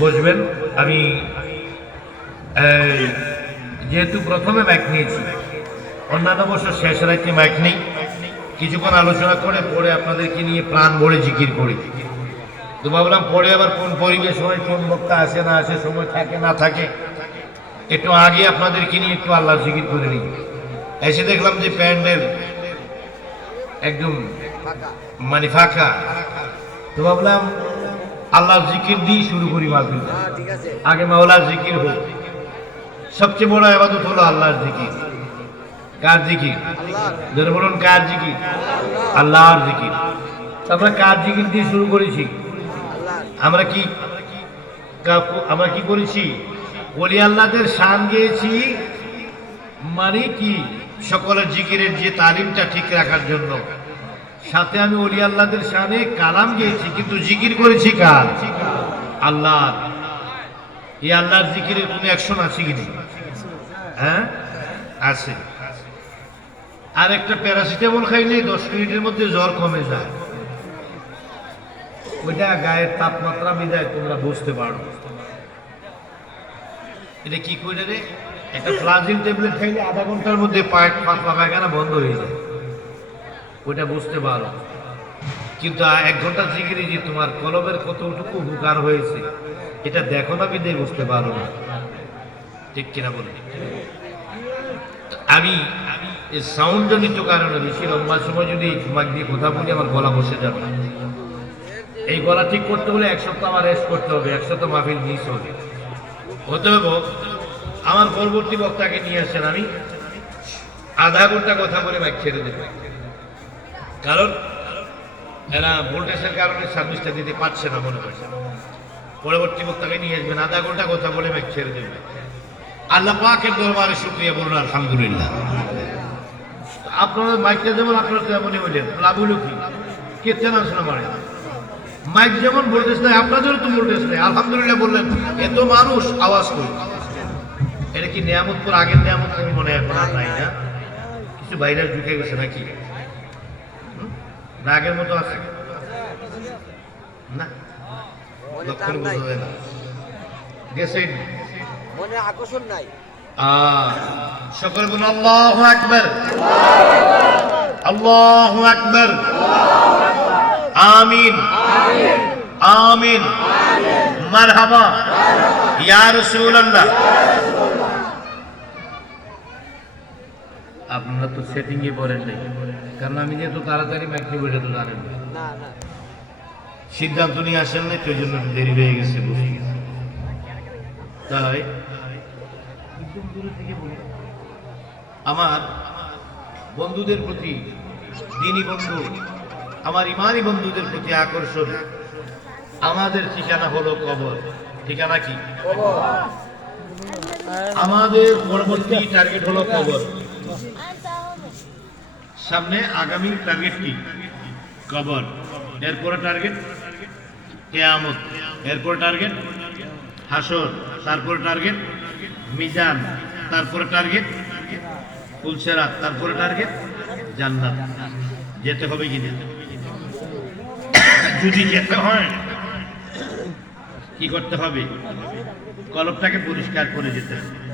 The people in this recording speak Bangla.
বসবেন। আমি যেহেতু প্রথমে মাইক নিয়েছি, অন্যান্য বছর শেষ রাইতে মাইক নেই, কিছুক্ষণ আলোচনা করে পরে আপনাদেরকে নিয়ে প্রাণ ভরে জিকির করি। তো ভাবলাম পরে আবার কোন পরিবেশ হয়, কোন বক্তা আসে না আসে, সময় থাকে না থাকে, একটু আগে আপনাদেরকে নিয়ে একটু আল্লাহর জিকির করে নিই। এসে দেখলাম যে প্যান্ডেল একদম মানে ফাঁকা। তো ভাবলাম আল্লাহর জিকির দিয়ে শুরু করি মাহফিল। আগে মাওলার জিকির হোক। সবচেয়ে বড় ইবাদত হলো আল্লাহর জিকির। কার জিকির? যারা বলুন কার জিকির? আল্লাহর জিকির। আমরা কার জিকির দিয়ে শুরু করেছি? আমরা কি করেছি? ওলি আল্লাহদের শান গেয়েছি, মানে কি সকলের জিকিরের যে তালিমটা ঠিক রাখার জন্য। সাথে আমি ওলি আল্লাহদের শানে কালাম গেয়েছি, কিন্তু জিকির করেছি কার? আল্লাহ। এই আল্লাহর জিকিরের কোনো অ্যাকশন আছে কি নেই? হ্যাঁ আছে। আর একটা প্যারাসিটামল খাইলে 10 মিনিটের মধ্যে জ্বর কমে যায়। ওইটা গায়ের তাপমাত্রা বিদায় তোমরা বুঝতে পারো। এটা কি করে রে? একটা ফ্লাজিল ট্যাবলেট খাইলে আধা ঘন্টার মধ্যে পাতলা পায়খানা বন্ধ হয়ে যায়, ওইটা বুঝতে পারো। কিন্তু 1 ঘন্টা জিকিরে যে তোমার কলবের কতটুকু উপকার হয়েছে, এটা দেখো না বিদায় বুঝতে পারো না। ঠিক কিনা বলি? আমি এই সাউন্ড জনিত কারণে বেশি লম্বা সময় যদি মাইক দিয়ে কথা বলি আমার গলা বসে যাবে। এই গলা ঠিক করতে হলে 1 সপ্তাহ আমার রেস্ট করতে হবে, 1 সপ্তাহ মাহফিল মিস হবে। অতএব আমার পরবর্তী বক্তাকে নিয়ে আসেন, আমি আধা ঘন্টা কথা বলে মাইক ছেড়ে দেব। কারণ এরা ভোল্টেজের কারণে সার্ভিসটা দিতে পারছে না মনে হয়। পরবর্তী বক্তাকে নিয়ে আসবেন, আধা ঘন্টা কথা বলে মাইক ছেড়ে দেবেন। আল্লাহ পাকের দরবারে শুকরিয়া বলুন আলহামদুলিল্লাহ। আপনারা মাইকটা যেমন আপনারা তেমনই বললেন, লাভ হলো কি? কেতেন আসলে মারে মাইক যেমন ভোল্টেজ নেই, আপনাদেরও তো ভোল্টেজ নেই, আলহামদুলিল্লাহ বললেন। এত মানুষ আওয়াজ করি, এটা কি নিয়ামত? পর আগের নিয়ামত আমি মনে এখন আর নাই না? কিছু ভাইরাস ঢুকে গেছে নাকি? না আগের মতো আছে না? লক্ষণ বোঝা যায় না, গেছে মনে আকর্ষণ নাই। সকল বলুন আল্লাহু আকবার, আল্লাহু আকবার, আমিন আমিন, মারহাবা ইয়া রাসূলুল্লাহ। আপনারা তো সেটিং এ পড়েন নাই, কারণ আমি যেহেতু তাড়াতাড়ি মাইক নিব এটা তো জানেন না। সিদ্ধান্ত নিয়ে আসেন নাই, তো এই জন্য দেরি হয়ে গেছে, বসে গেছে। তাই আমার বন্ধুদের প্রতি, দিনী বন্ধু, আমার ইমানি বন্ধুদের প্রতি আকর্ষণ, আমাদের ঠিকানা হলো কবর। ঠিকানা কি? আমাদের পরবর্তী টার্গেট হলো কবর। সামনে আগামী টার্গেট কি? কবর। এরপরে টার্গেট কিয়ামত, এরপরে টার্গেট হাসর, তারপরে টার্গেট মিজান, তারপরে টার্গেট পুলসেরাত, তারপরে টার্গেট জান্নাত। যেতে হবে কি? যদি যেতে হয় কি করতে হবে? কলবটাকে পরিষ্কার করে যেতে হবে।